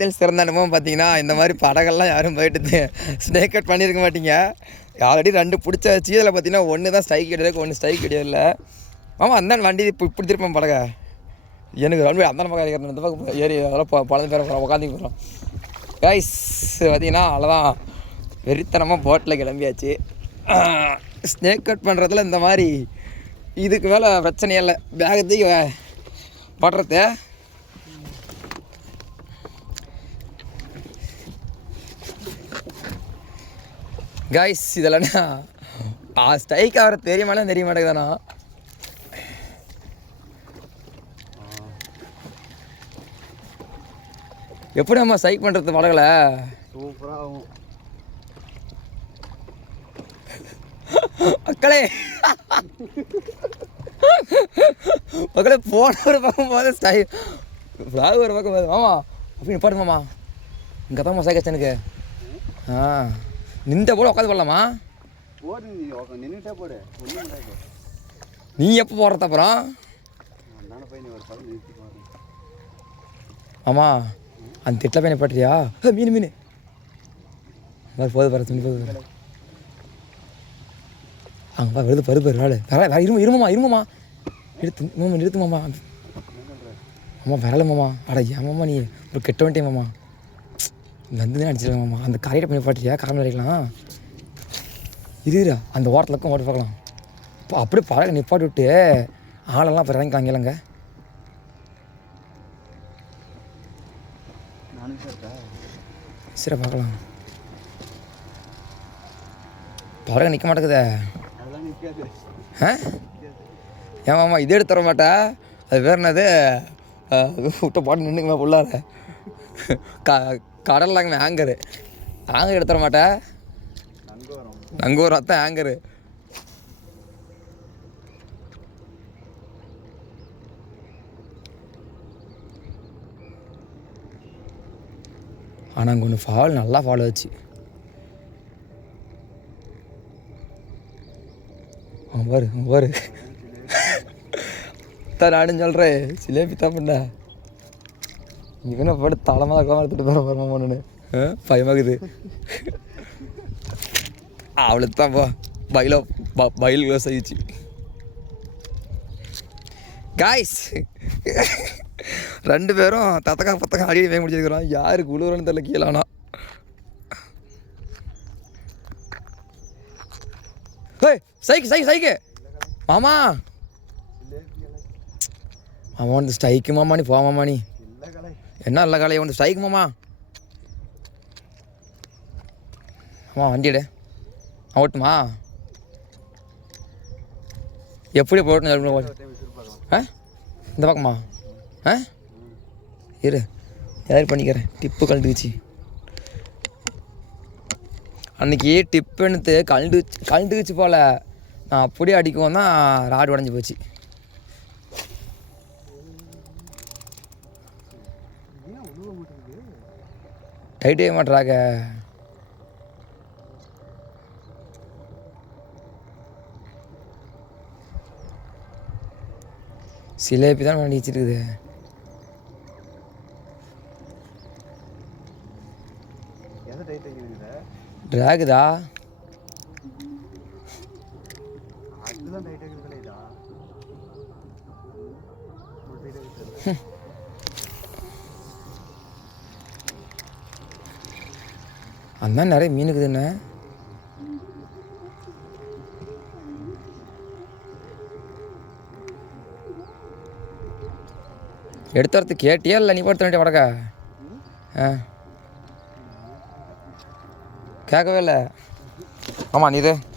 சிறந்த அனுபவம் பார்த்தீங்கன்னா, இந்த மாதிரி படங்கள்லாம் யாரும் போயிட்டு ஸ்னேக் கட் பண்ணியிருக்க மாட்டீங்க. ஆல்ரெடி 2 பிடிச்சாச்சு. இதில் பார்த்தீங்கன்னா 1 தான் ஸ்ட்ரைக் கிடையாது, 1 ஸ்ட்ரைக் கிடையாது. ஆமாம், அந்த வண்டி இப்படி திருப்பேன் படக. எனக்கு ரொம்ப அந்த பக்கம் ஏறிக்கிறேன், இந்த பக்கம் ஏறி அதெல்லாம் பழந்து பேர போகிறோம், உட்காந்து போகிறோம். கைஸ் பார்த்தீங்கன்னா அவ்வளோதான், வெறித்தனமாக போட்டில் கிளம்பியாச்சு. ஸ்னேக் கட் பண்ணுறதுல இந்த மாதிரி இதுக்கு மேலே பிரச்சனையே இல்லை. பேகத்துக்கு படுறது கைஸ். இதெல்லாம்னா ஸ்ட்ரைக் ஆகிற தெரியுமாலாம் தெரிய மாட்டேங்குதாண்ணா. எப்படி அம்மா ஸ்ட்ரைக் பண்ணுறது படகுல சூப்பராக ஆகும் மக்களே. மக்களே போன ஒரு பக்கம் போது ஸ்ட்ரைக் ஃப்ளாக் ஒரு பக்கம் போகுது. மாமா அப்படி நிப்பாடு மாமா, இங்கே தான் சைக்கச்சு எனக்கு. நின்ற போல உட்காந்து போடலாமா? நீ எப்போ போடுறது அப்புறம்? ஆமா, அந்த திட்டில் போய் நிப்பாட்டுறியா? மீன் மீன் போது பாரு, துணி போது அங்கே வருது பரு பரு வேலை வேற இருமாமா நிறுத்து மாமா. ஆமாம் வரல மாமா. அட ஏமாம்மா நீ ஒரு கெட்ட வேண்டிய மாமா, வந்து தான் அடிச்சிடலாம் மாமா. அந்த கரையிட்ட பண்ணி பாட்டியா காரணம் அடிக்கலாம். இருடா அந்த ஓரத்துலக்கும் ஓட்டு பார்க்கலாம். இப்போ அப்படியே பழக நிப்பாட்டி விட்டு ஆளெல்லாம் இப்போ இறங்கி காங்கிலங்க. சரி பார்க்கலாம். பழக நிற்க மாட்டேங்குதே. ஏன் மாமா இதே எடுத்து தர மாட்டா? அது வேறு என்னது விட்ட பாட்டு நின்றுக்குமா ஃபுல்லாக கடல்லாங்க ஆங்கரு எடுத்துட மாட்டேன். அங்கே ஒரு ரத்தம் ஆங்கரு. ஆனால் அங்கே ஒன்று ஃபால் நல்லா ஃபால் வச்சு பாரு பாரு தான் நானும் சொல்கிறேன். சிலேபி தான் பண்ண இவனை போட்டு தலைமாக இருக்காம எடுத்துகிட்டு போகிற வரமான்னு பயமாகுது. அவளுக்கு தான் போ பயில் க்ளோஸ் ஆகிடுச்சு. காய்ஸ் 2 பேரும் தத்தக்கா அடிக்கடி வேக முடிச்சிருக்கிறோம். யாருக்கு உழுவுறன்னு தெரியல கீழானா. சைக்கு மாமா மாமா வந்து ஸ்ட்ரைக்கு மாமா. நீ போ மாமா, நீ என்ன இல்லை காலையை வந்து ஸ்ட்ரைக்கு மாமா. ஆமாம் வண்டி எடு, ஓட்டுமா எப்படி போட்டு இந்த பக்கமா? இரு யார் பண்ணிக்கிறேன். டிப்பு கழண்டுக்குச்சு அன்றைக்கி. டிப்புன்னு கழண்டுக்குச்சு போல். நான் அப்படியே அடிக்கவும் தான் ராடு உடஞ்சி போச்சு. டைட்டே மாட்டுறாங்க. சிலேபி தான் வண்டி வச்சிருக்குது. ட்ராகுதா அந்த நிறைய மீனுக்குது. என்ன எடுத்து வரத்து கேட்டியா இல்லை நீ படுத்த வேண்டிய வடக்கா? கேட்கவே இல்லை. ஆமாம் நீ